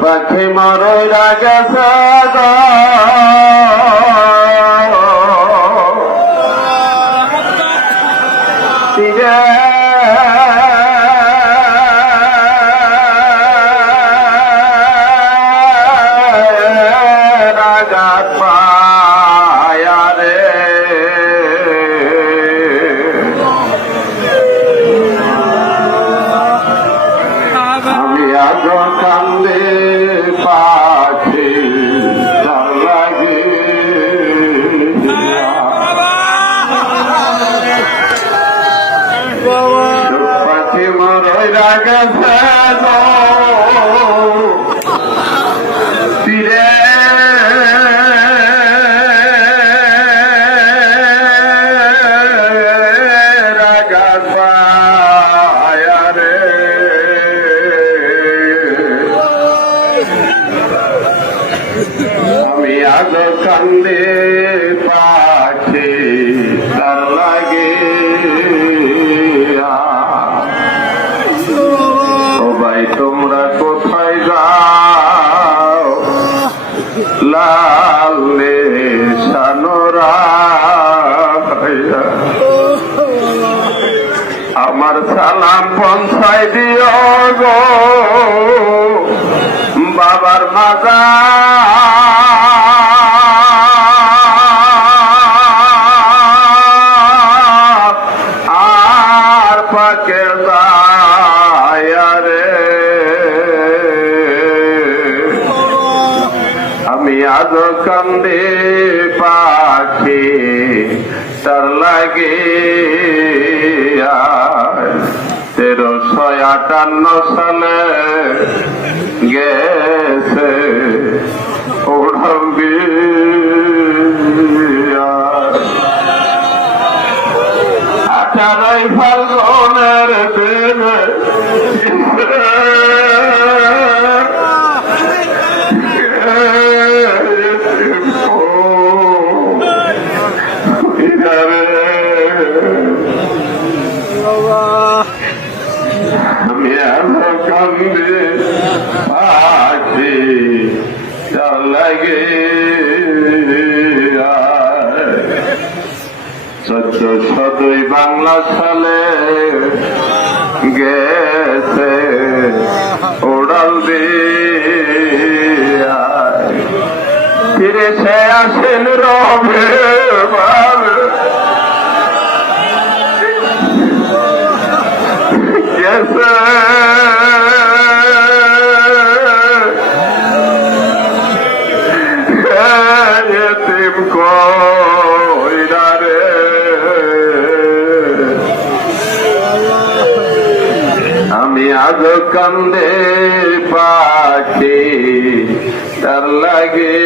পাখি মরইরা গেছে তীরে রাগাত পায়া রে আমি আজ কান্দে পাখি লাগে পাখি মরইরা গেছে তীরে রাগাত পায়া রে আমি আজ কান্দে পাখি তার লাগে ও ভাই তোমরা কোথায় যাও লালে সানোরা আমার সালাম পৌঁছাই দিও গো বাবার মাজার আর পাকে যায় রে আমি আজ কান্দে পাখি তার লাগে 1358 সালে গেছে ওড়াবি 18 ফাল্গুনের দিনে আমি আলো কান্দে পাখি তার লাগে 1402 বাংলা সালে গেছে ওড়াল দিয়ে ফিরে সে আসেন রবে গেছে এতিম কইরা রে আমি আজ কান্দে পাখি তার লাগে